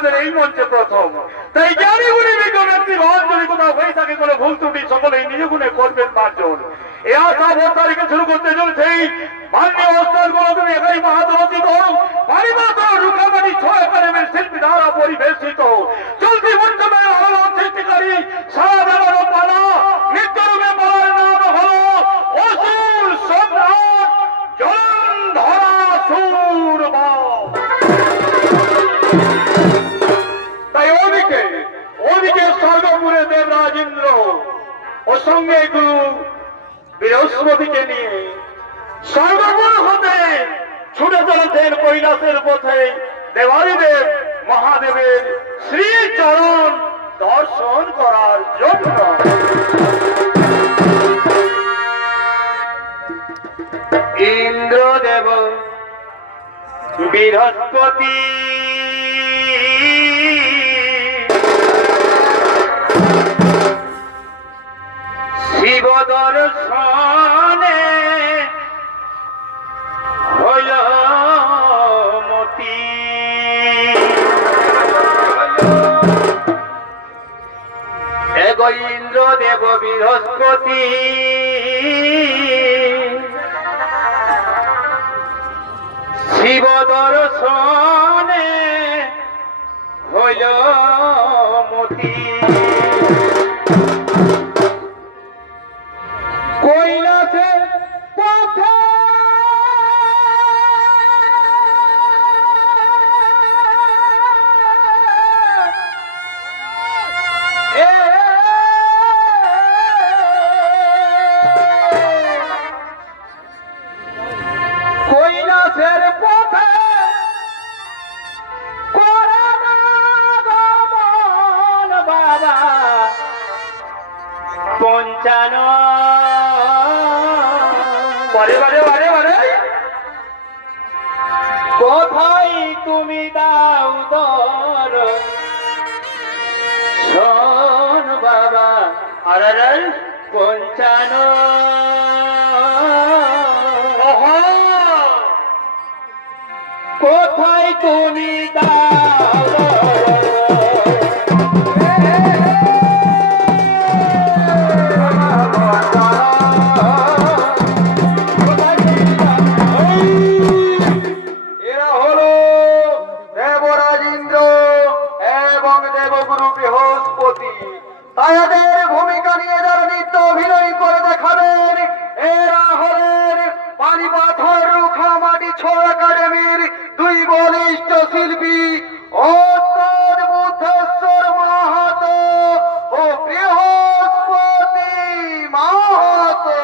আমাদের এই মঞ্চে প্রথম। তাই জ্ঞানী গুণী বিজ্ঞ ব্যক্তিগণ যদি কোথাও হয়ে থাকে কোনো ভুল ত্রুটি সকলেই নিজ গুণে করবেন মার্জন। এ আশা তারিখে শুরু করতে চলেছে মাননীয় অস্ত্র তুমি একাই মহাদরচিত পরিবার রুখামাটি ছয় একাডেমির শিল্পী দ্বারা পরিবেশিত চলতি মঞ্চমের আলোড়ন সৃষ্টিকারী সারা বেলার পালা নিত্যরূপে পালার নাম হলো অসুর সম্রাট জলন্ধরা সূরমা। তাই ওদিকে স্বর্গপুরে দেবরাজ ইন্দ্র ও সঙ্গে গুরু বৃহস্পতিকে নিয়ে স্বর্গপুর হতে ছুটে চলেছেন কৈলাসের পথে দেবাদিদেব মহাদেবের শ্রীচরণ দর্শন করার জন্য। ইন্দ্রদেব বৃহস্পতি শিব দর্শনে হল মতি। এগো ইন্দ্রদেব বৃহস্পতি শিব দর্শনে হল মতি। কৈলাসের পথে কৈলাসের পথে গমন বাবা পঞ্চানো বারে বারে বারে বারে কোথায় তুমি দাও দর শোন বাবা আরে পঞ্চানো কোথায় তুমি দাও তাদের ভূমিকা নিয়ে যারা নৃত্য অভিনয় করে দেখাবেন এরা হলেন পানিপাথর রুখামাটি ছ একাডেমির দুই বলিষ্ঠ শিল্পী ওস্তাদ বুদ্ধেশ্বর মাহাতো ও বৃহস্পতি মাহাতো।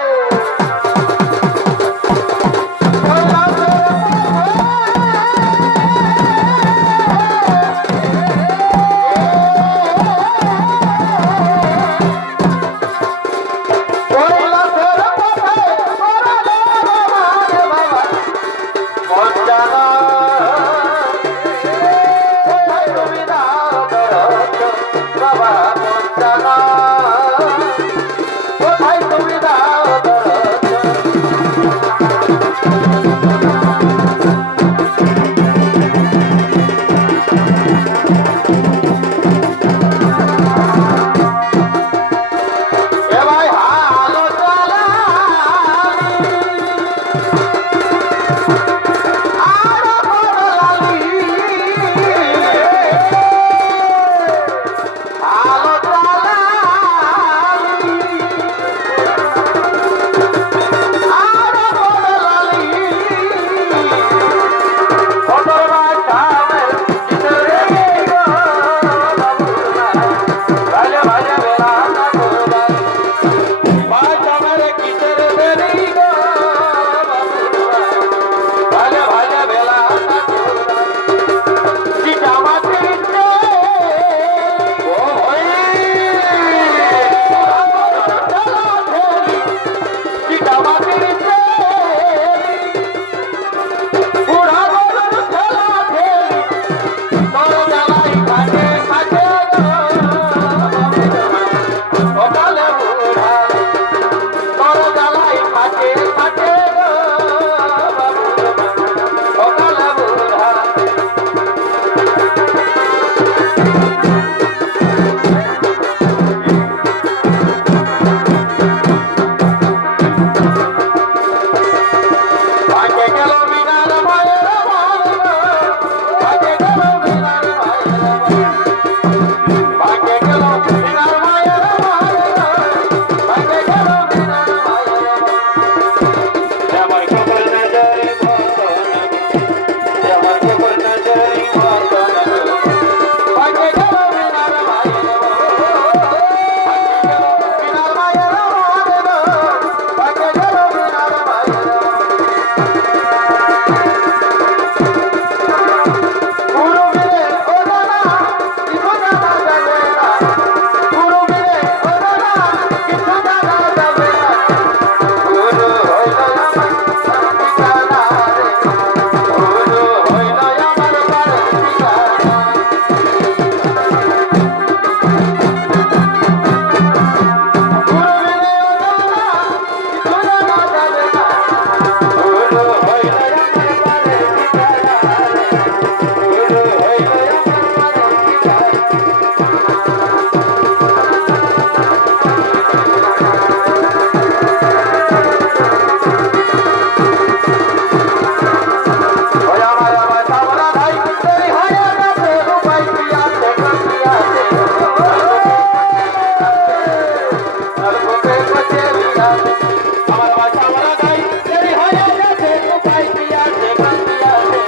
আমার বাসা মারা গাই দেরি হয়ে গেছে কোথায় কি আছে বাকি আছে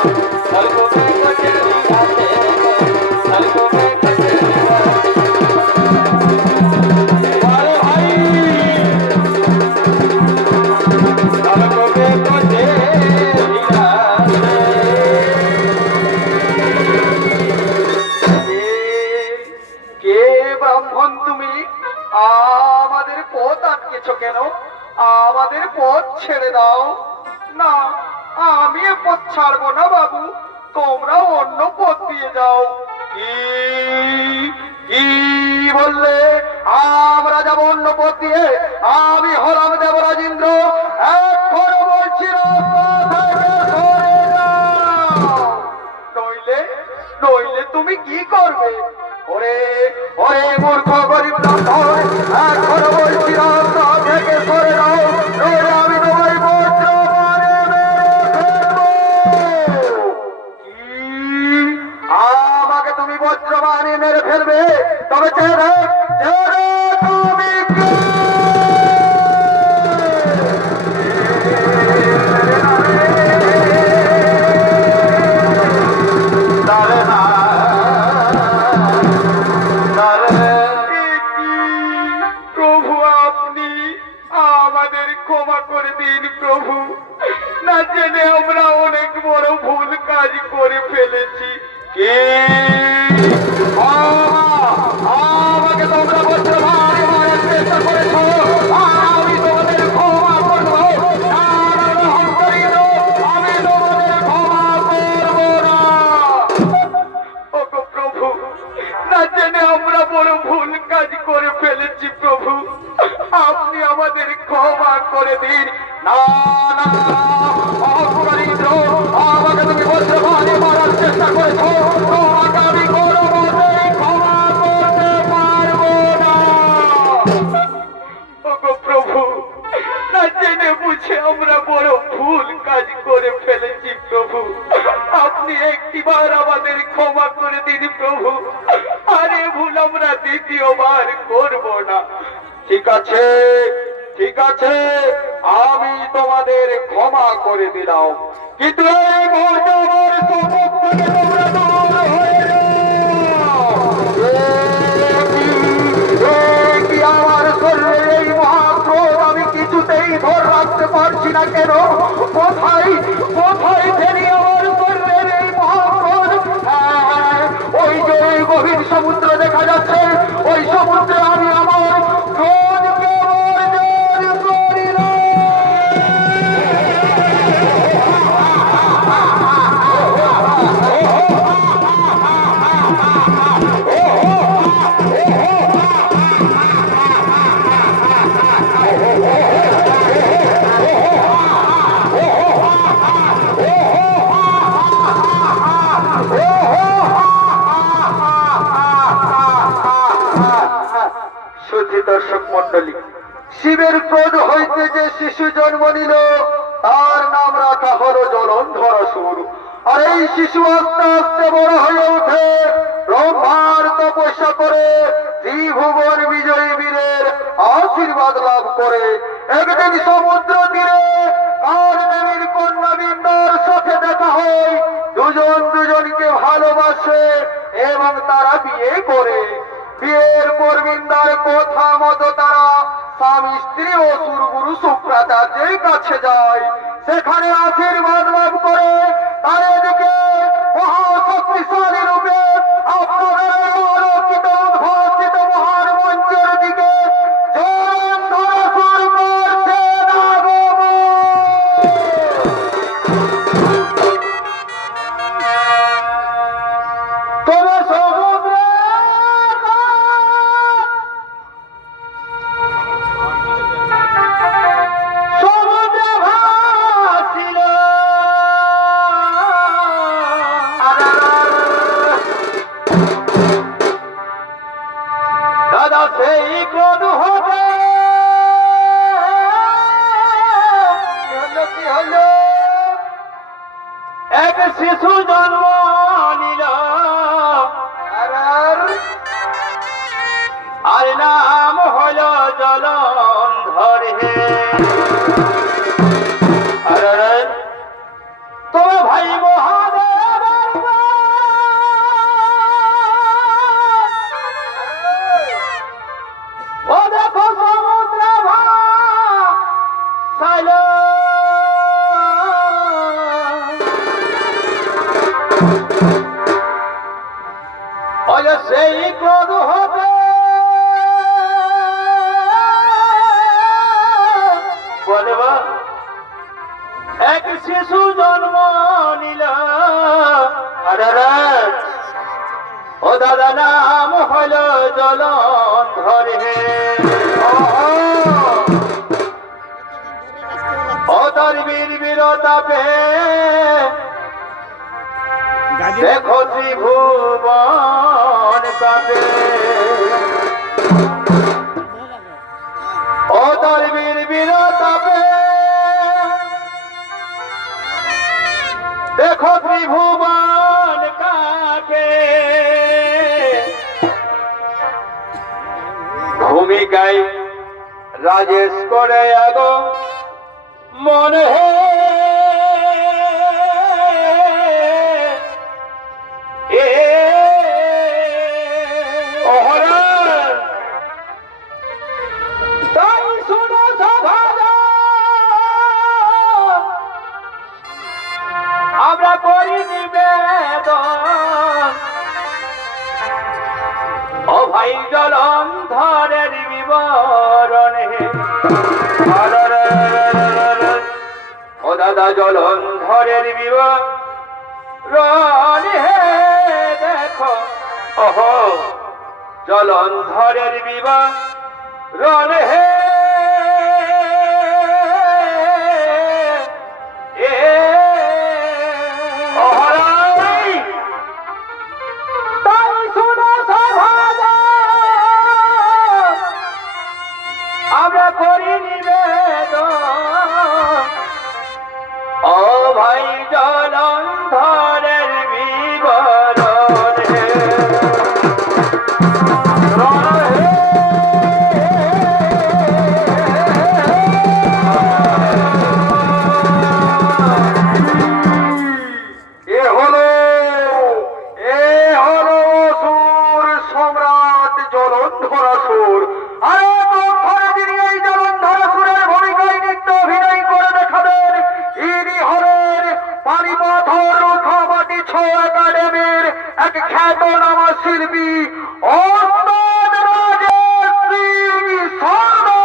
সর্ববে কচেরি আছে সর্ববে কচেরি আছে আরে ভাই সর্ববে কচেরি আছে কে ব্রাহ্মণ তুমি আমাদের পথ আটকেছো কেন আমাদের পথ ছেড়ে দাও না আমি এ পথ ছাড়বো না বাবু তোমরা অন্য পথ দিয়ে যাও কি কি বললে আমরা যাবো অন্য পথ দিয়ে আমি হলাম দেবরাজেন্দ্র এখন বলছি রাস্তা থেকে সরে যাও নইলে নইলে তুমি কি করবে ওরে ওরে মূর্খ গরিব ব্রাহ্মণ এখন বলছি রাস্তা থেকে সরে যাও নইলে আমি তোমায় বজ্রবাণে মেরে ফেলবো কি আমাকে তুমি বজ্রবাণে মেরে ফেলবে তবে চেহারা তুমি কে প্রভু আপনি আমাদের ক্ষমা করে দিন প্রভু না জেনে আমরা অনেক বড় ভুল কাজ করে ফেলেছি কে আমাকে তোমরা বলতে ভাই মারার চেষ্টা করেছো আমি তোমাদের ক্ষমা করবো আমি তোমাদের ক্ষমা করবো না ওগো প্রভু না জেনে আমরা বড় ভুল কাজ করে ফেলেছি প্রভু আপনি আমাদের ক্ষমা করে দিন না না অপরাধ আমাকে তুমি বলতে ভাই মারার চেষ্টা করেছো তোমাকে আমি কোনোমতেই ক্ষমা করতে পারবো না ওগো প্রভু না জেনে বুঝে আমরা বড় ভুল কাজ করে ফেলেছি প্রভু আপনি একটিবার আমাদের ক্ষমা করে দিন প্রভু আরে ভুল আমরা দ্বিতীয়বার করব না ঠিক আছে ঠিক আছে আমি তোমাদের ক্ষমা করে দিলাম কিন্তু এই মুহূর্তে আমার সম্মুখ থেকে তোমরা দূর হয়ে যাও কি আমার শরীরে এই মহাক্রোধ আমি কিছুতেই ধরে রাখতে পারছি না কেন কোথায় কোথায় ফেরি আমার শরীরের এই মহাক্রোধ ওই যে ওই গভীর সমুদ্র দেখা যাচ্ছে ওই সমুদ্রে আমি আমার ক্রোধকে অর্জন করিলাম সুধী দর্শক মন্ডলী শিবের ক্রোধ হইতে যে শিশু জন্ম নিল তার নাম রাখা হলো জলন্ধরাসুর আর এই শিশু আস্তে আস্তে বড় হয়ে ওঠে ব্রহ্মার তপস্যা করে ত্রিভুবন বিজয়ী বীরের আশীর্বাদ লাভ করে একদিন সমুদ্র তীরে কালদেবীর কন্যা বিন্দার সাথে দেখা হয় দুজন দুজনকে ভালোবাসে এবং তারা বিয়ে করে বিয়ের পর বিন্দার কথা মতো তারা স্বামী স্ত্রী ও সুরগুরু শুক্রাচার্যের কাছে যায় সেখানে আশীর্বাদ লাভ করে তার এদিকে মহাশক্তিশালী রূপে আপনাদের আলোকিত উদ্ভাসিত মহান মঞ্চের দিকে জলন্ধরাসুর করছে আগমন। তবে সমুদ্রে সমুদ্রে ভাসিল দাদা সেই ক্রোধ হবে কি হলো এক শিশু জন্ম নিল আর নাম হলো জলন্ধর হে আরে রে, তোমার ভাই মহাদেব ও দেখো সমুদ্র ভাসাইল ওই যে সেই ক্রোধ হবে বলবা এক শিশু জন্ম নিল আরে রে, ও দাদা নাম হল জলন্ধর হে ও তার বীর বীরতা পে দেখো ত্রিভুবন কাঁপে ও তার বীর বীরতা পে দেখো ত্রিভুবন কাঁপে ভূমিকায় রাজেশ করে আগো মনে হে তাই শুনো সভারা আমরা করি নিবেদন ও ভাই জলন্ধরের বিবরণ হে ও দাদা জলন্ধরের বিবরণ হে দেখো ওহো জলন্ধরের বিবরণ হে তাই শুনো সভারা আমরা করি নিবেদন ও ভাই জলন্ধরের বিবরণ হে এ হলো অসুর সম্রাট জলন্ধরাসুর। আরে ধরে যিনি এই জলন্ধরাসুরের ভূমিকায় নৃত্য অভিনয় করে দেখাবেন, ইনি হলেন পানিপথ রুখাবাটি ছ একাডেমির এক খ্যাতনামা শিল্পী ওস্তাদ রাজশ্রী শর্মা।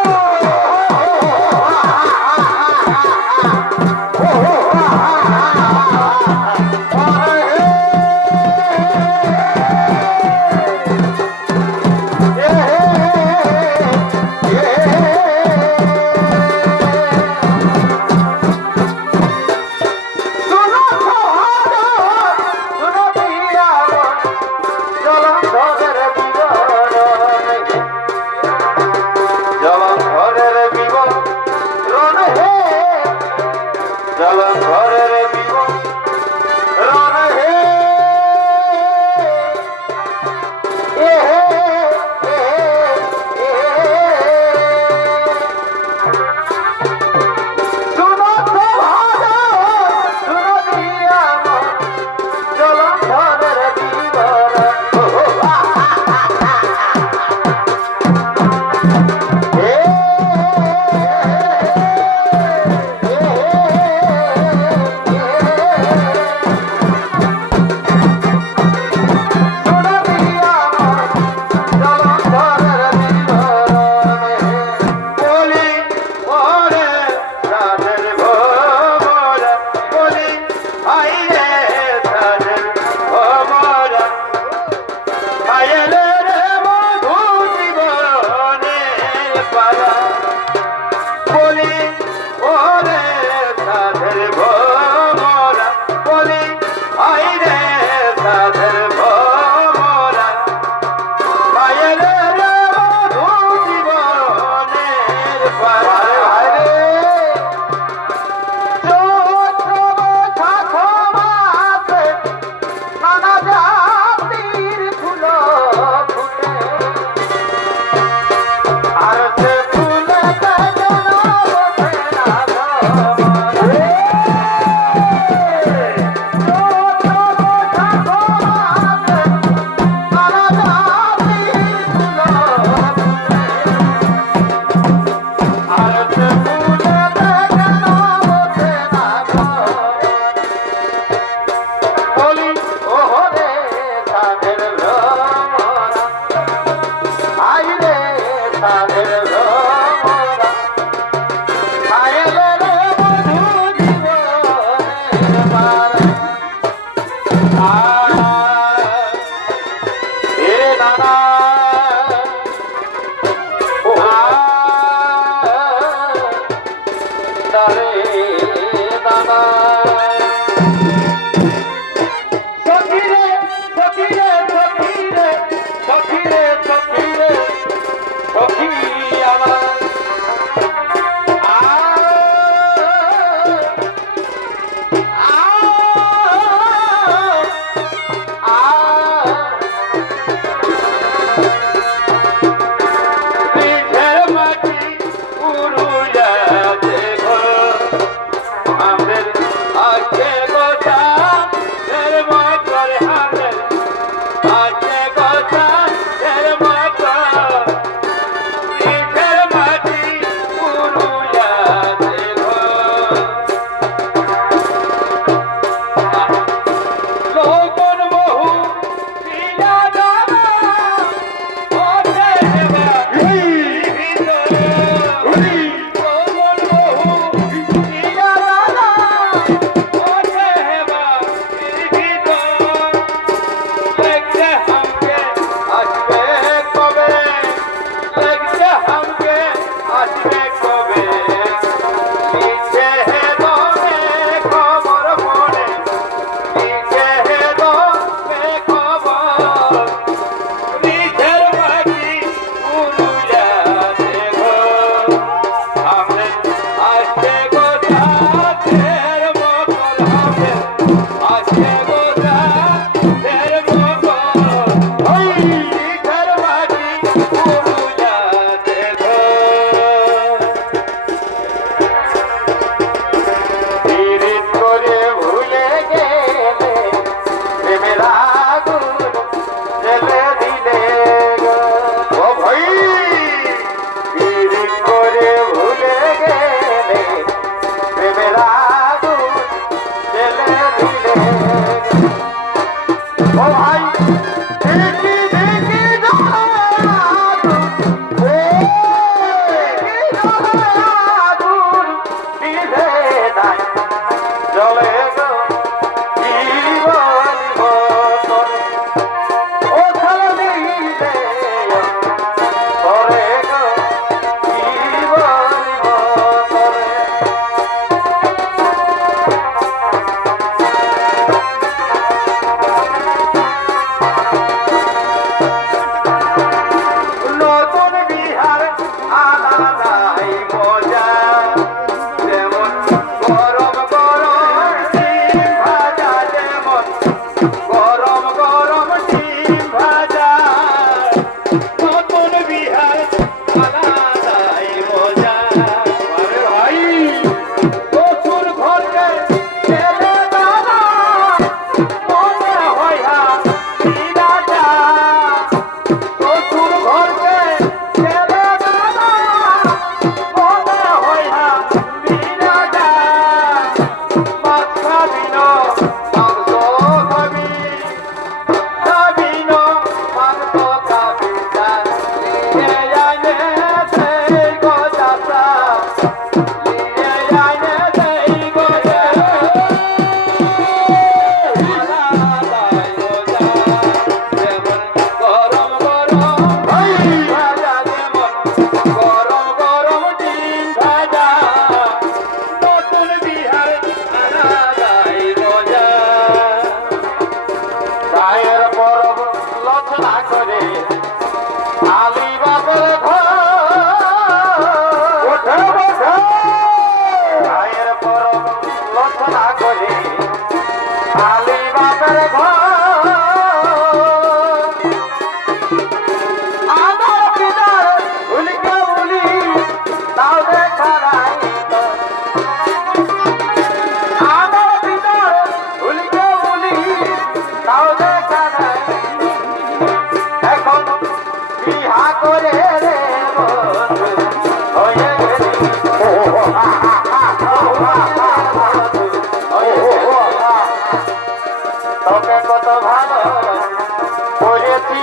জলন্ধর দারে দাদা সখিরে সখিরে সখিরে সখিরে সখিরে সখী আমার কত ভালো পড়েছি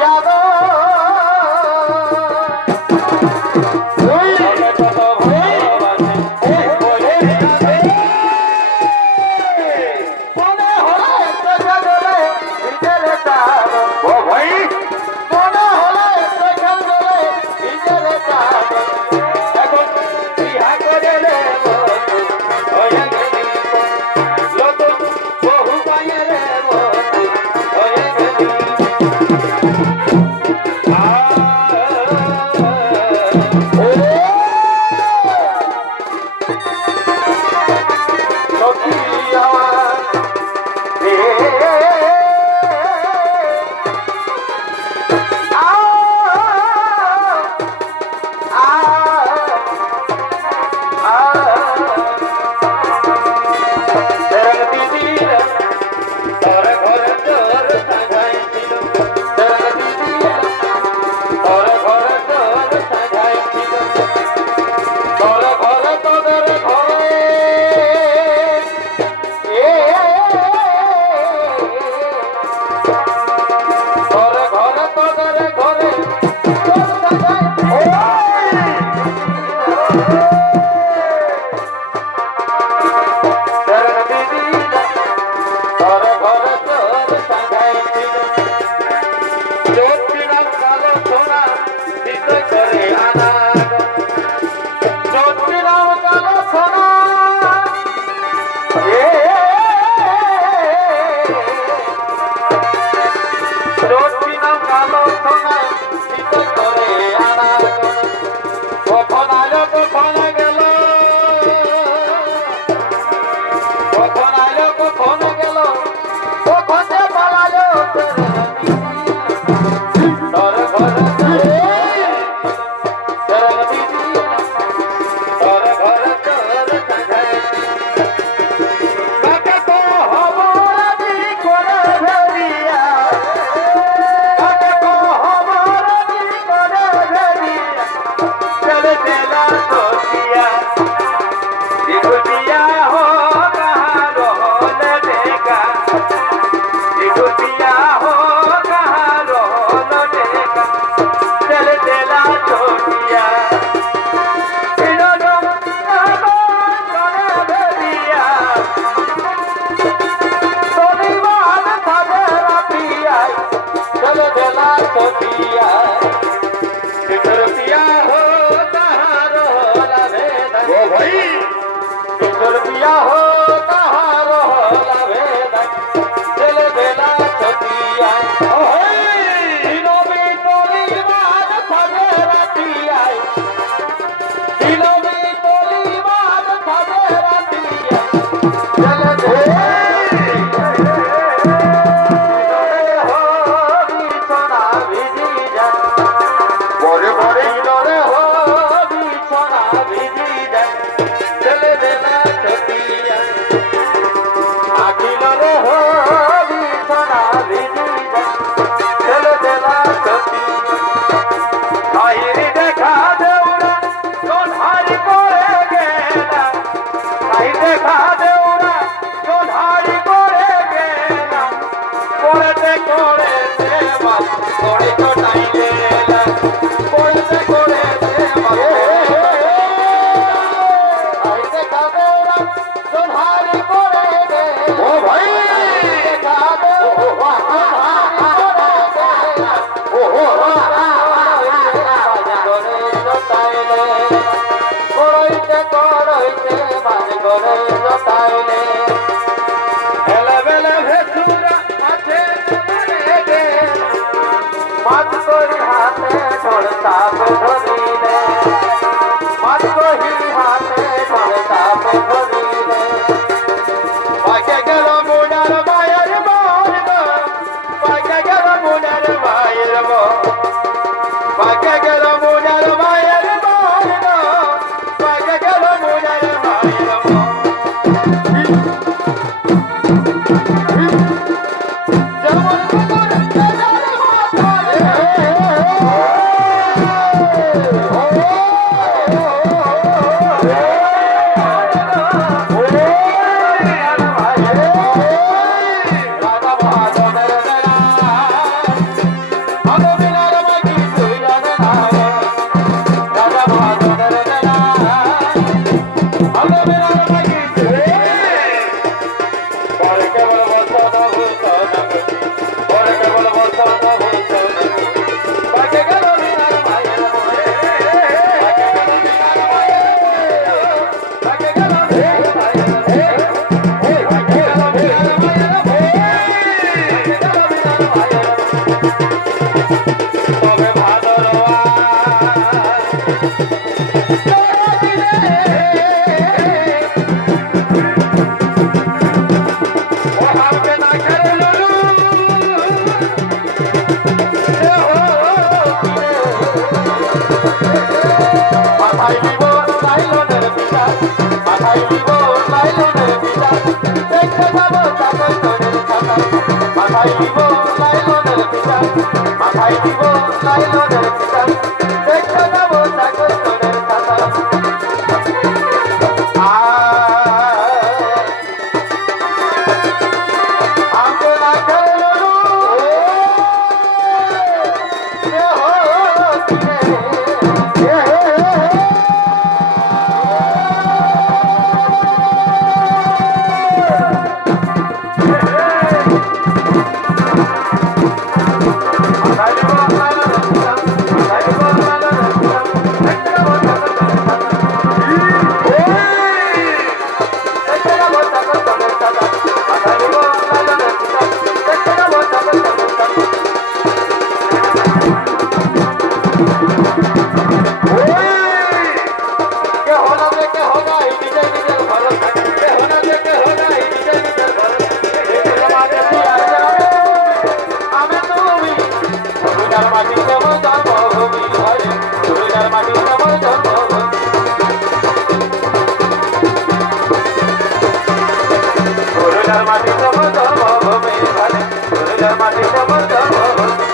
পুরুলিয়ার মাটি তোমার জন্মভূমি ধারে পুরুলিয়ার মাটি তোমার জন্মভূমি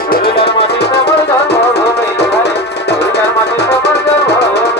পুরুলিয়ার মাটি তোমার জন্মভূমি ধারে পুরুলিয়ার মাটি তোমার জন্মভূমি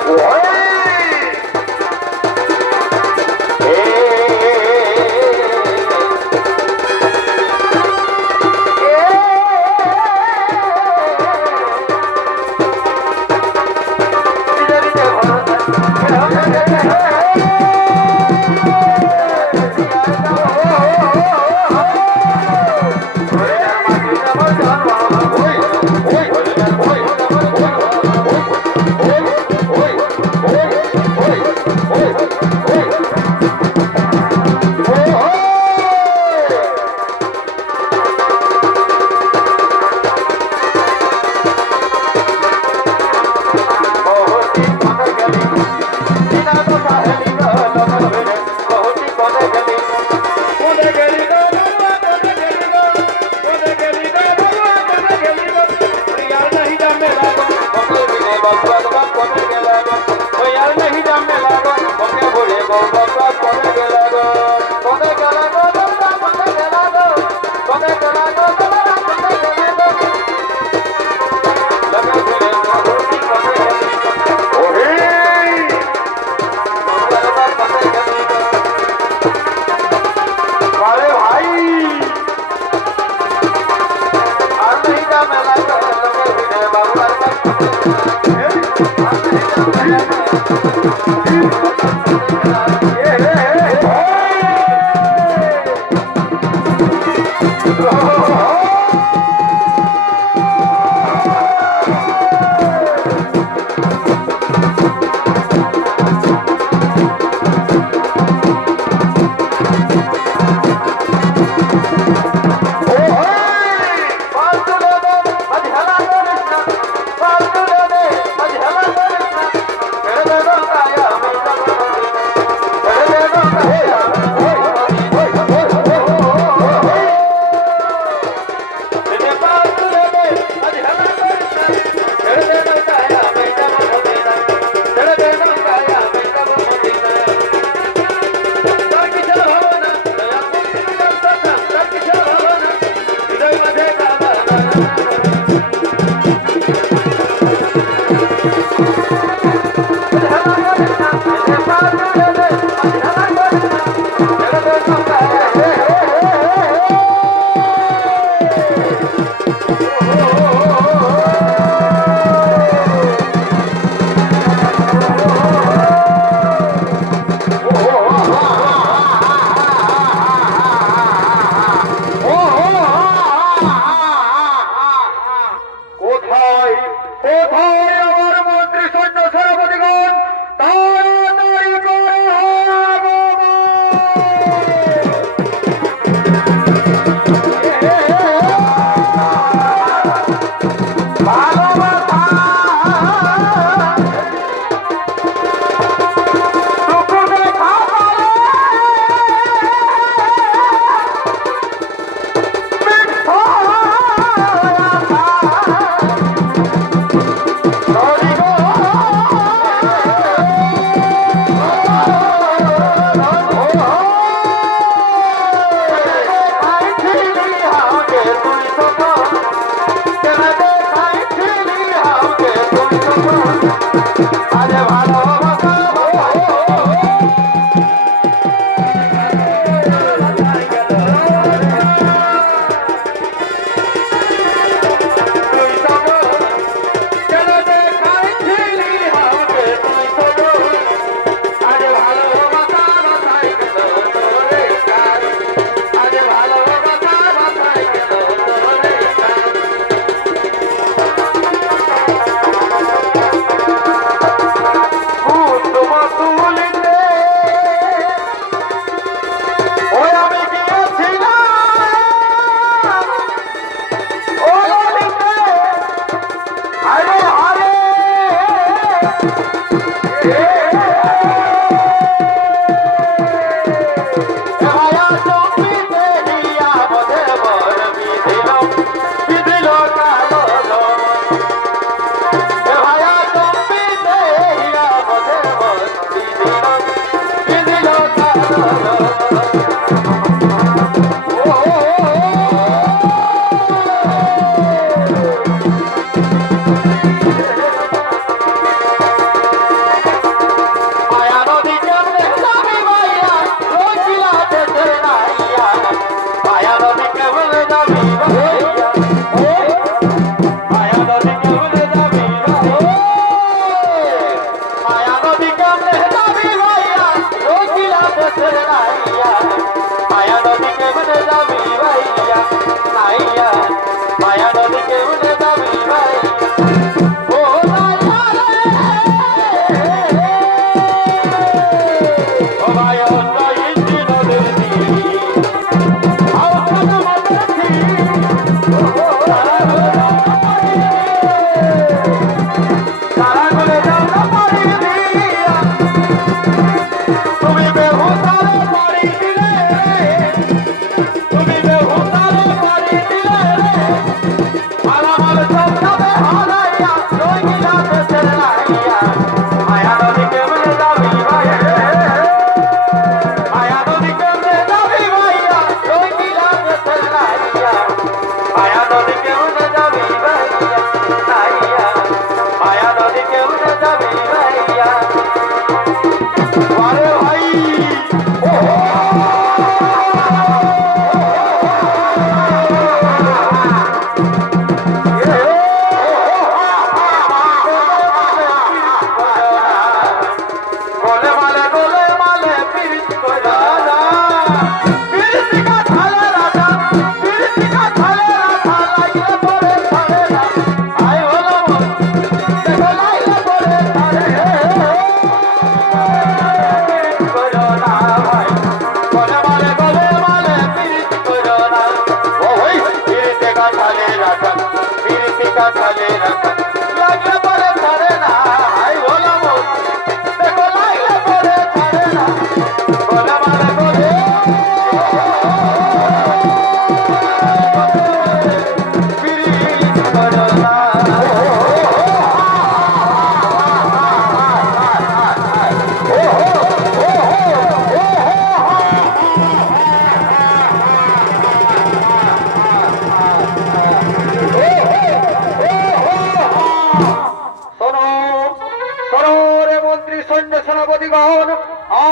সৈন্য সেনাপতিগণ,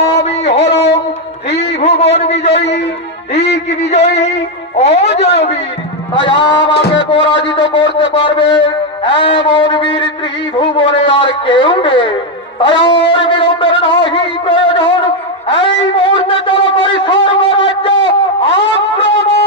আমি হরম ত্রিভুবন বিজয়ী, দিক বিজয়ী, অজয় বীর। তাই আমাকে পরাজিত করতে পারবে এমন বীর ত্রিভুবনে আর কেউ নেই। তাই আর বিলম্বের নাহি প্রয়োজন, এই মুহূর্তে চলো করি সর্বরাজ্য আক্রমণ।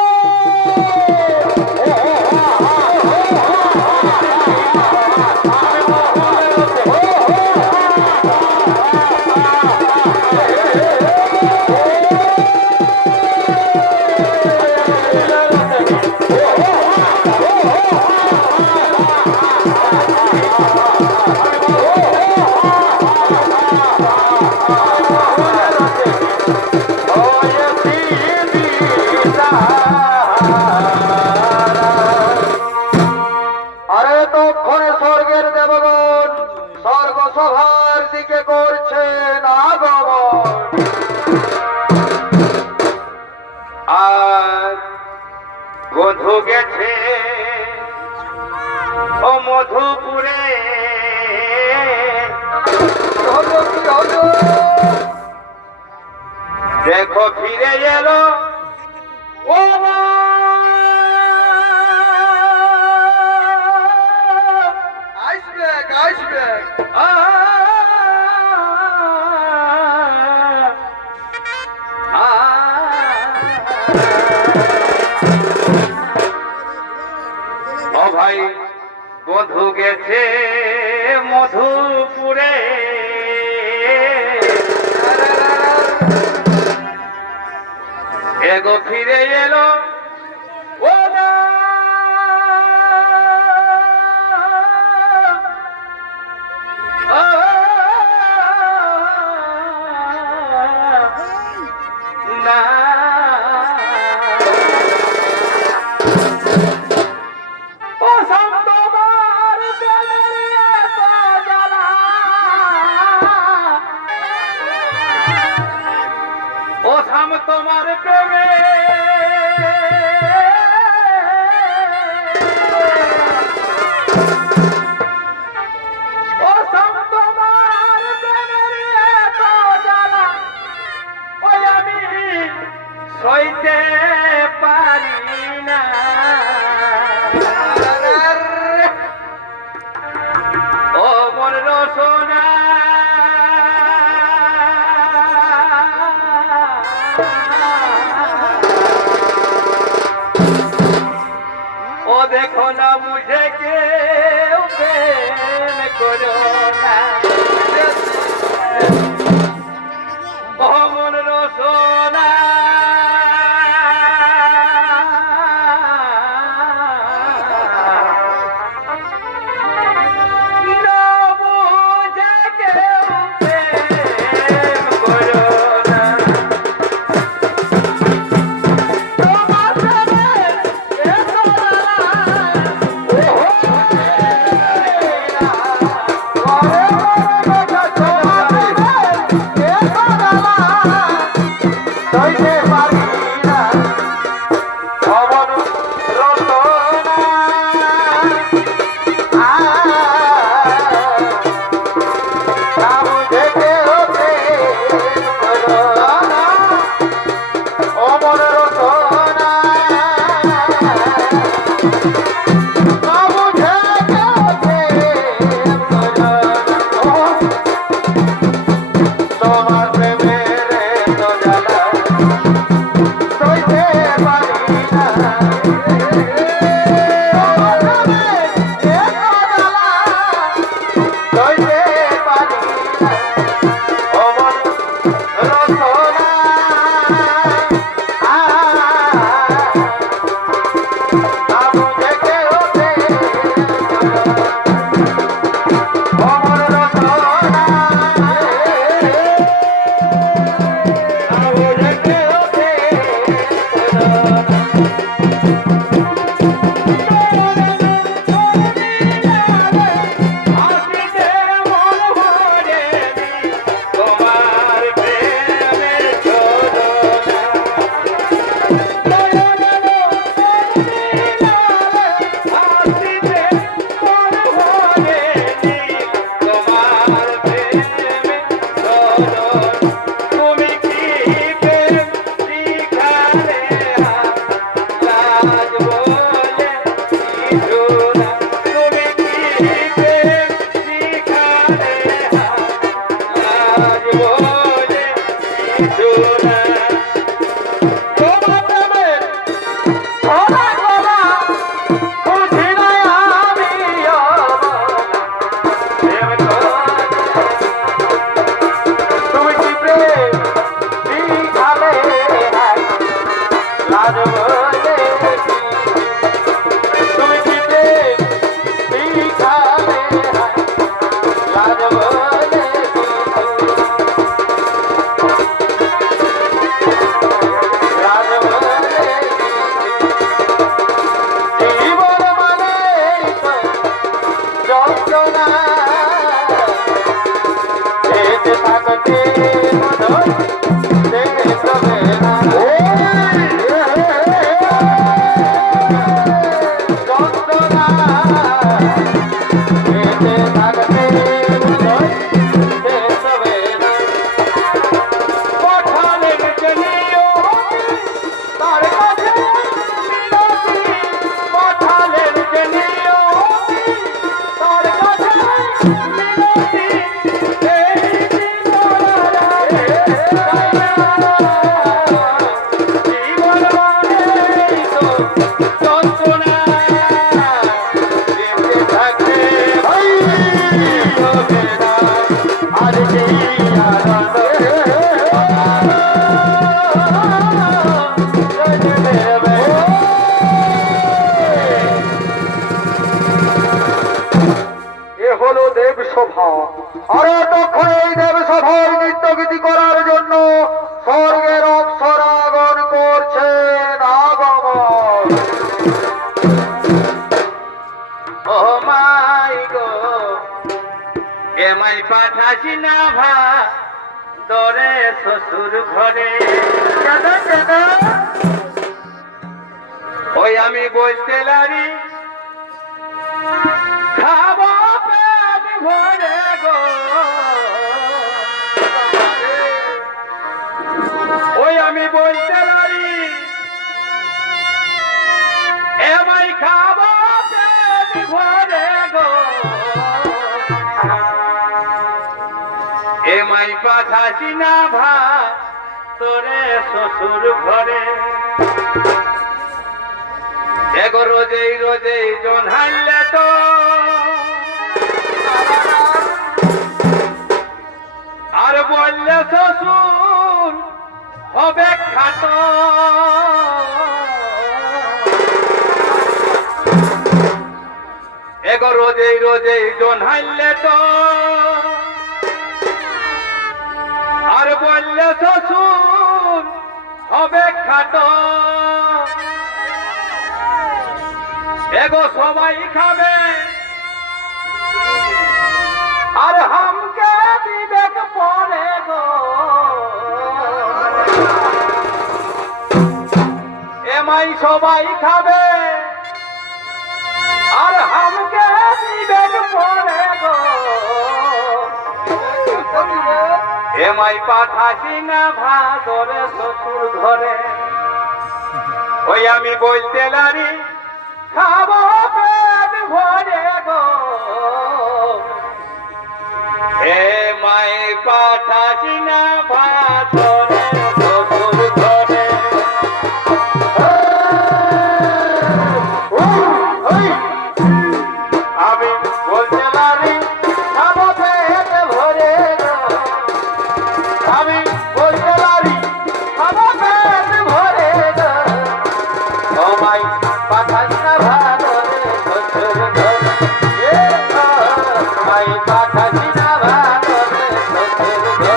আরে তক্ষণে স্বর্গের দেবগণ স্বর্গসভার দিকে করছেন আগমন। আর বধূ গেছে ও মধুপুরে, হলো কি হলো? দেখো ফিরে এলো ও মা। আসবে আসবে। আ, আ, ও ভাই বধূ গেছে মধুপুরে, এগো ফিরে এলো ও না। না ও সম্ভবার প্রেমের এত জ্বালা, ও সাম তোমার প্রেমে ও সাম তোমার প্রেমের এত জ্বালা, ওই আমি সইতে পারি না। ও মন রসনা ও দেখো না মুঝে কেউ প্রেম করো না। ও মন রসনা না বুঝে কেউ প্রেম করো না। তোমার প্রেমে এত জ্বালা, ও ততক্ষণে এই দেব সভায় নৃত্য গীতি করার জন্য স্বর্গের অপ্সরাগণ করছেন আগমন। ও মাই গো এমাই পাঠাসি না ভা দরে শ্বশুর ঘরে ওই আমি বলতে লারি খাবো পেট ভরে গো ওই আমি বলতে লারি এমাই খাবো পেট ভরে গো এমাই পাঠাসি না ভা তোরে শ্বশুর ঘরে এগো রোজেই রোজেই জন হারলে তো আর বললে শ্বশুর হবে খাট এগো রোজেই রোজেই জন হারলে তো আর বললে শ্বশুর হবে খাট এগো সবাই খাবে আর হামকে বিবেক পড়ে গো এমাই সবাই খাবে আর হামকে বিবেক পড়ে গো এমাই পাঠাসি না ভাদরে শ্বশুর ঘরে ওই আমি বলতে লারি খাবো পেট ভরে গো এমাই পাঠাসি না ভাদরে শ্বশুর ঘরে আমি বলতে লারি খাবো পেট ভরে গো আমি বলতে পারি খাবো পেট ভরে গো আমাই পাঠাস না ভাদরে শ্বশুর ঘরে আমাই পাঠাস না ভাদরে শ্বশুর ঘরে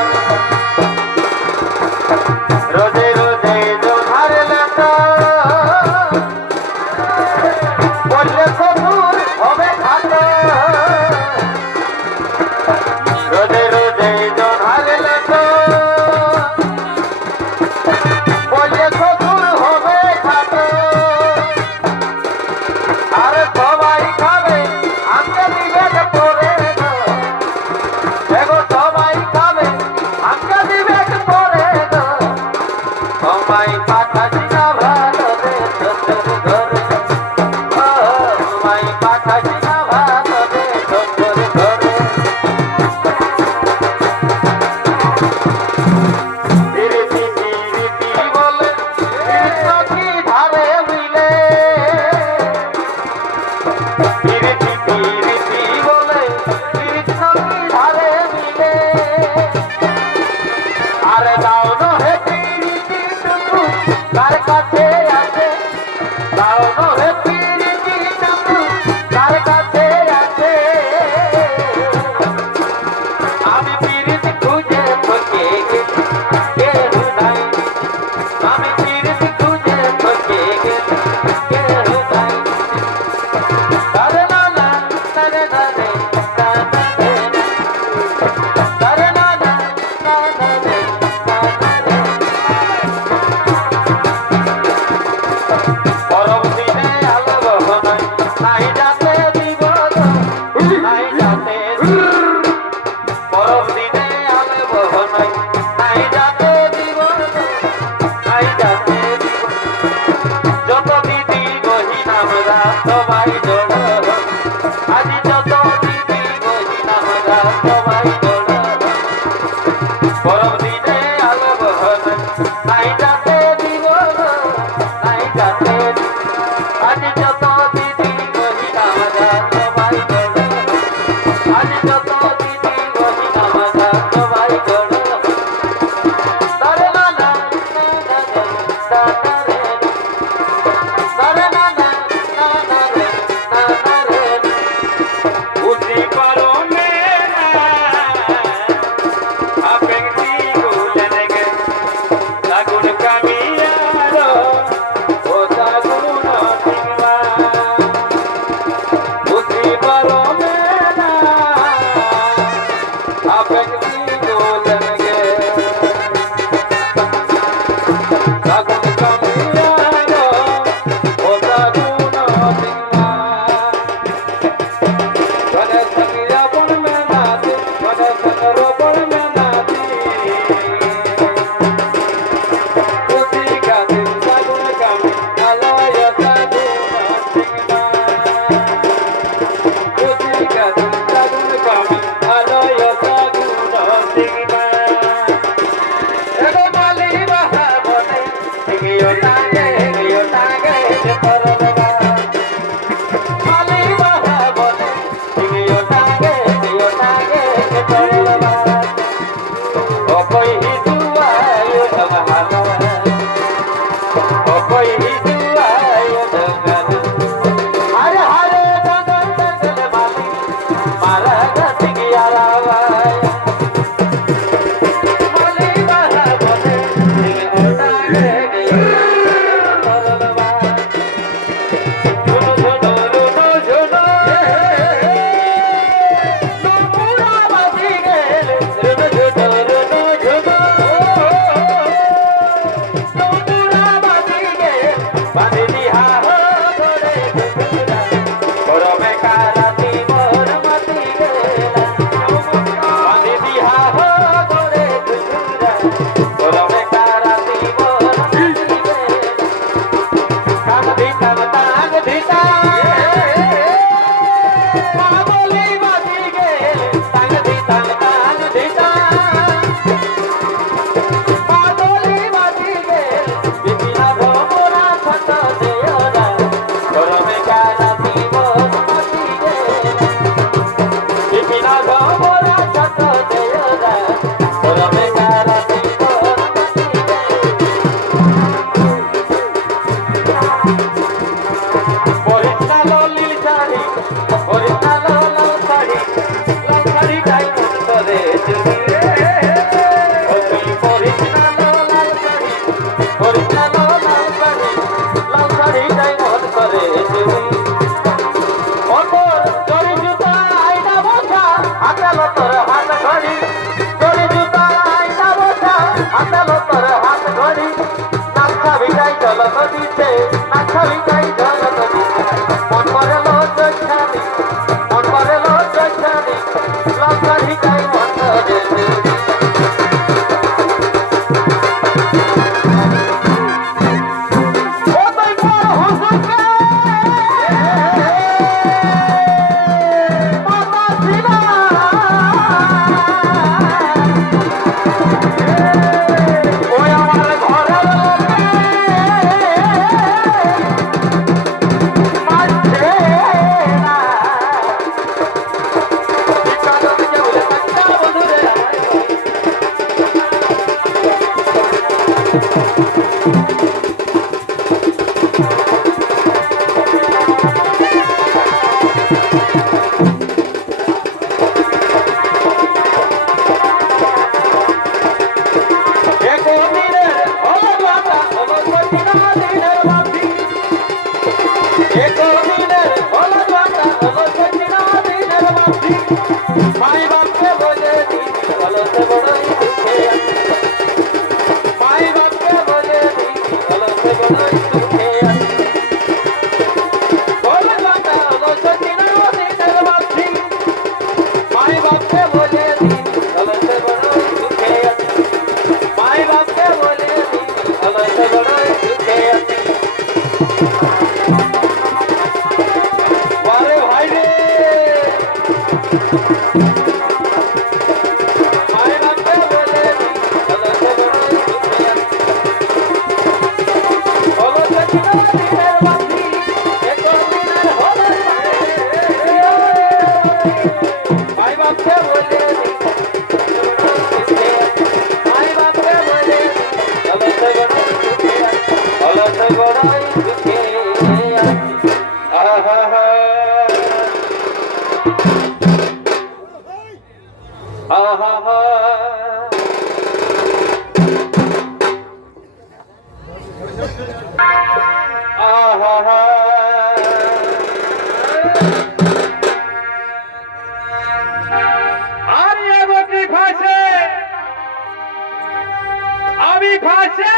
আমি ফাঁসে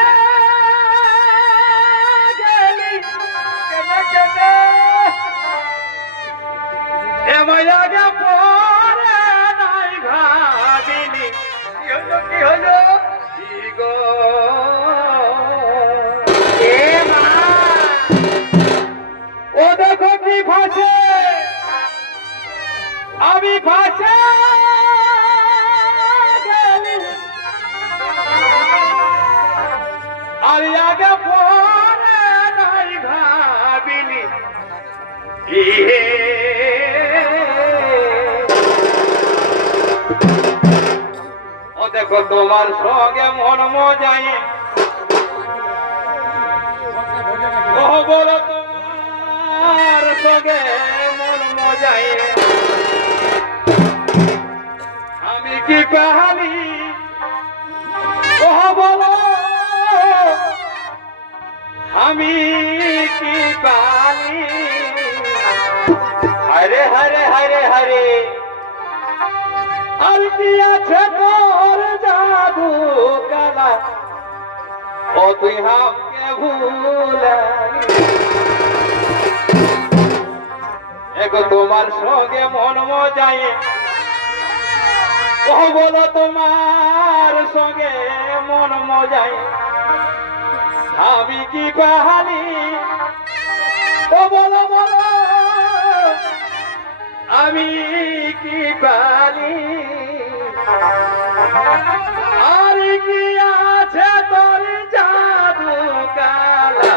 গেলি কেনে কেনে এমন আগে পরে নাই ভাবিনি কি হলো কি গো এ মা ও দেখো কি ফাঁসে আমি ফাঁসে আমি আগে পরে নাই ভাবিনি ও দেখো তোমার সঙ্গে মন মজাই ও বলো তোমার সঙ্গে মন মজাই আমি কি কাহানি ও বলো আমি কি পানি হরে হরে হরে হরে আর কি আছে তোর জাদু কালা ও তুই হামকে ভুলালি এগো তোমার সঙ্গে মন মজাই ও বলো তোমার সঙ্গে মন মজাই আমি কি কাহানি ও বলো বলো আমি কি পানি আর কি আছে তোর জাদু কালা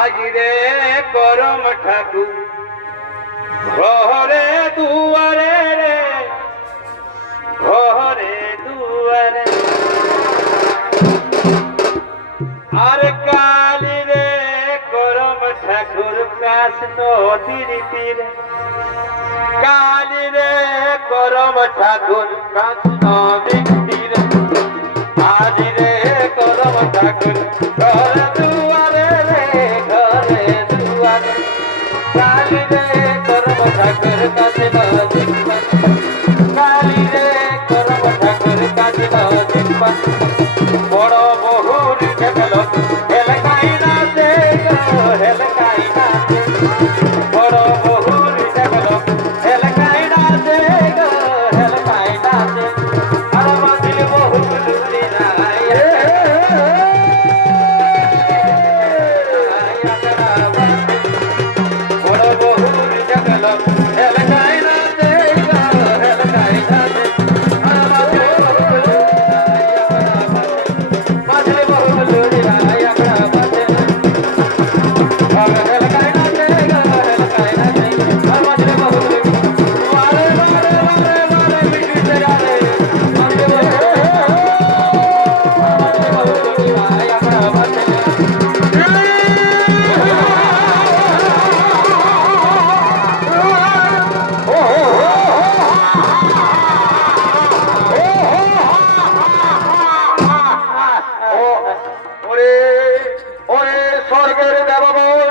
আজ রে করম ঠাকুর ঘরে দুয়ারে রে ঘরে দুয়ারে আর কালি রে করম ঠাকুর কাশ নদীর তীরে কালি রে করম ঠাকুর কাশ নদীর তীরে আজ রে করম ঠাকুর ঘরে দুয়ারে রে ঘরে দুয়ারে কালি রে করম ঠাকুর কাশ নদীর কালি রে করম ঠাকুর কাশ নদীর বড় বহুর গেল হেলকাই নাচে গো হেলকাই নাচে বড় বহুর গেল হেলকাই নাচে গো হেলকাই নাচে আর বাজিল বহু লুলি নাই বড় বহুর গেল হেলকাই নাচে গো হেলকাই নাচে আর বাজিল বহু লুলি নাই ওরে ওরে স্বর্গের দেবগণ,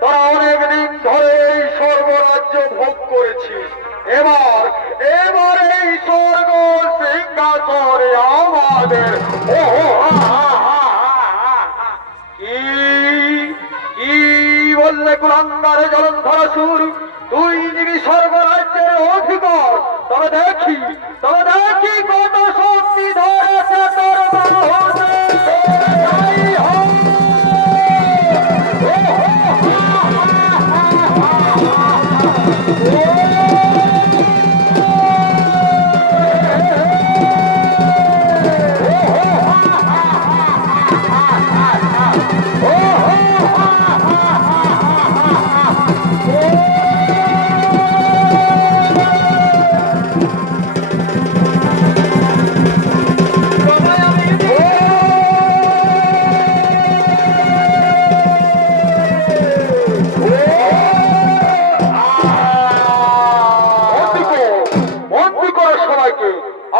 তোরা অনেকদিন ধরে এই স্বর্গরাজ্য ভোগ করেছিস। এবার এবার এই স্বর্গ সিংহাসনে আমাদের। কি কি বললে কুলাঙ্গারে জলন্ধর সুর, তুই নিবি স্বর্গরাজ্যের অধিকার? তবে দেখি কত শক্তি ধরেছে তোর বাহুতে। বন্দি করো সবাইকে।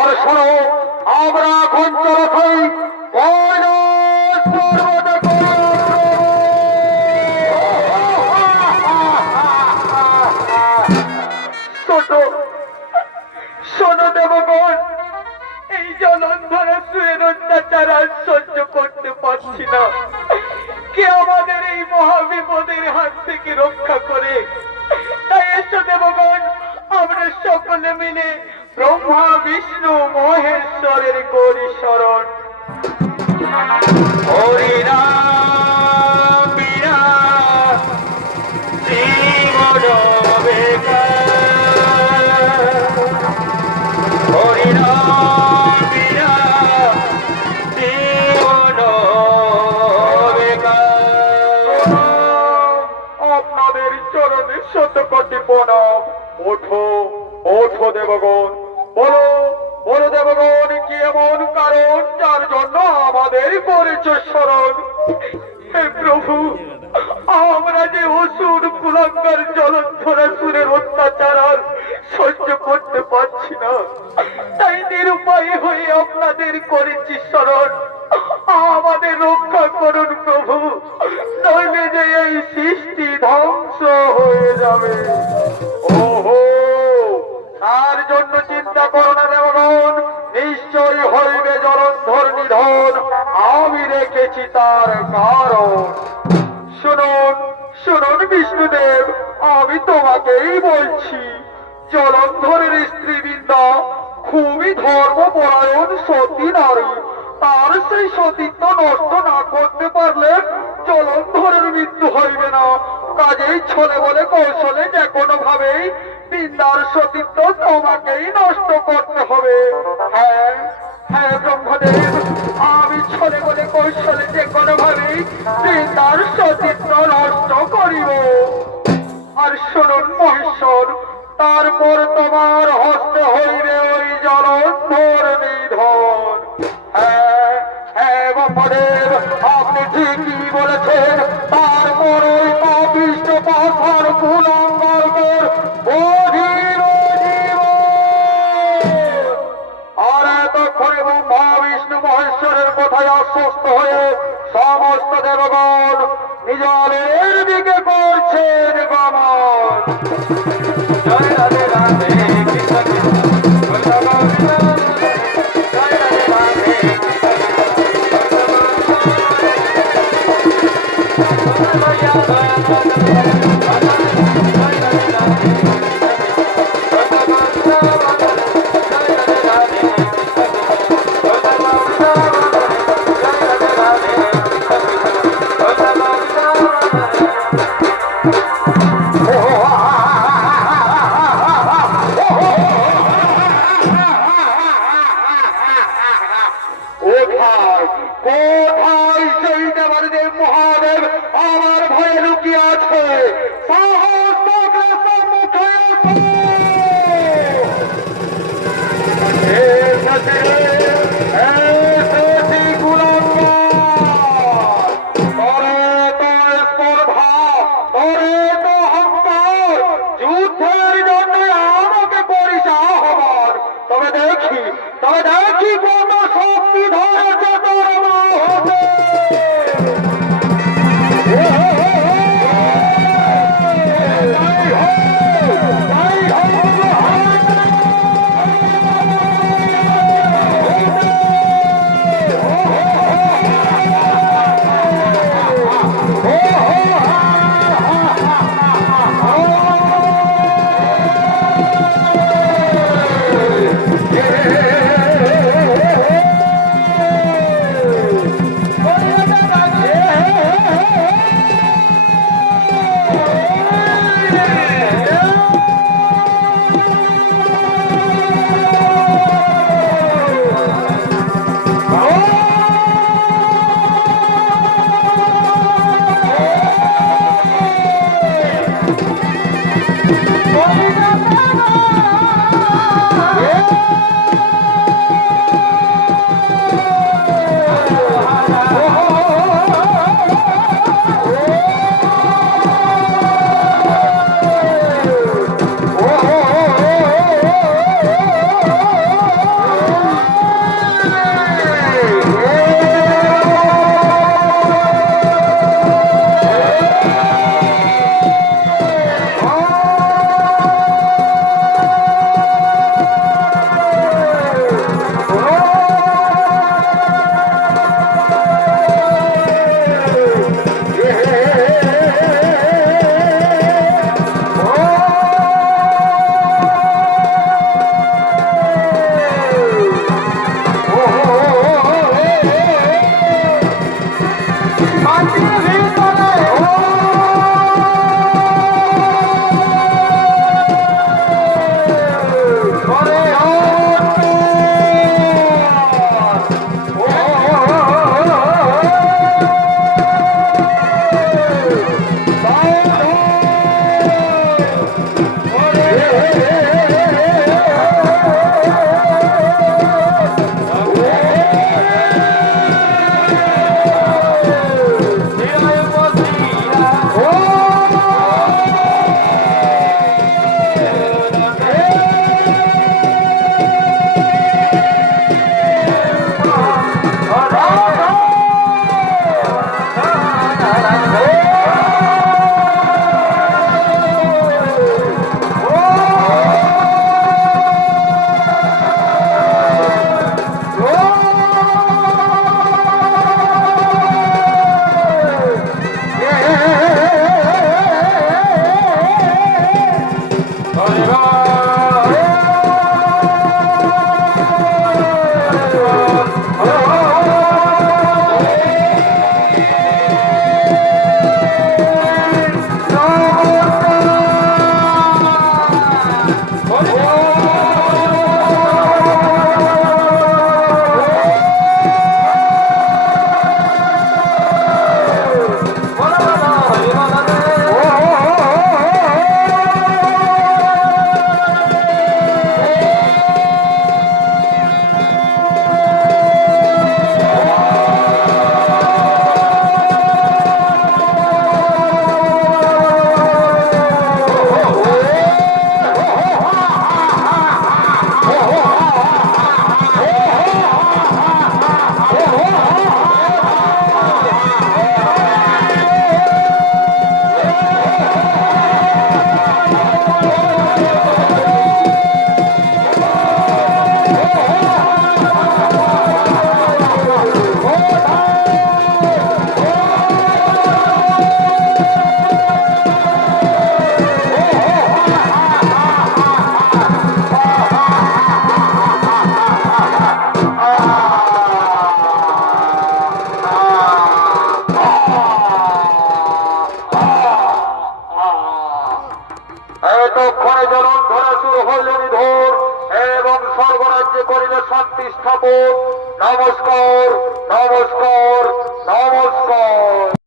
আর শোনো, আমরা এখন চলছই কৈলাস পর্বতে। শোনো দেবগণ, এই জলন্ধর সুরের অত্যাচার আর সহ্য করতে পারছি না। কে আমাদের এই মহাবিপদের হাত থেকে রক্ষা করে? তাই এসো দেবগণ, আমরা সকলে মিলে ব্রহ্মা বিষ্ণু মহেশ্বরের গৌরী শরণ। হরি রাম বীরা জীবন হরি রাম বীরা জীবন আপনাদের চরণে শতকোটি প্রণাম। ওঠো ওঠো দেবগণ, বলো বলো দেবগণ, কি এমন কারণ যার জন্য আমাদের করেছে স্মরণ? হে প্রভু, আমরা যে অসুর কুলাঙ্গার জলন্ধর সুরের অত্যাচার আর সহ্য করতে পারছি না, তাই নিরুপায় হয়ে আপনাদের করেছি স্মরণ। আমাদের রক্ষা করুন প্রভু, নইলে যে এই সৃষ্টি ধ্বংস হয়ে যাবে। ওহো, তার জন্য চিন্তা করো না দেবগণ, নিশ্চয়ই হইবে জলন্ধর নিধন। আমি রেখেছি তার কারণ। শুনুন শুনুন বিষ্ণুদেব, আমি তোমাকেই বলছি। জলন্ধরের স্ত্রী বৃন্দা খুবই ধর্মপরায়ণ সতী নারী। তার সেই সতীত্ব নষ্ট না করতে পারলে জলন্ধরের মৃত্যু হইবে না। কাজেই ছলে বলে কৌশলে যে কোনো ভাবেই বৃন্দার সতীত্ব তোমাকেই নষ্ট করতে হবে। হ্যাঁ হ্যাঁ ব্রহ্মদেব, আমি ছলে বলে কৌশলে যে কোনো ভাবেই বৃন্দার সতীত্ব জলের দিকে করছেন গমন। জয় রাধে রাধে কৃষ্ণ কৃষ্ণ গোবিন্দ গোবিন্দ। জয় রাধে রাধে কোথায় কোথায় সেই দেবাদিদেব মহাদেব আমার ভয়ে লুকিয়ে আছে? সাহস থাকলে সম্মুখে আসো। এসেছি, এসেছি কুলাঙ্গার। তরে তো স্পর্ধা, তরে তো অহংকার, যুদ্ধের জন্য আমাকে করিস আহ্বান। তবে দেখি কোন শক্তি ধরেছে তোর মধ্যে। Oh,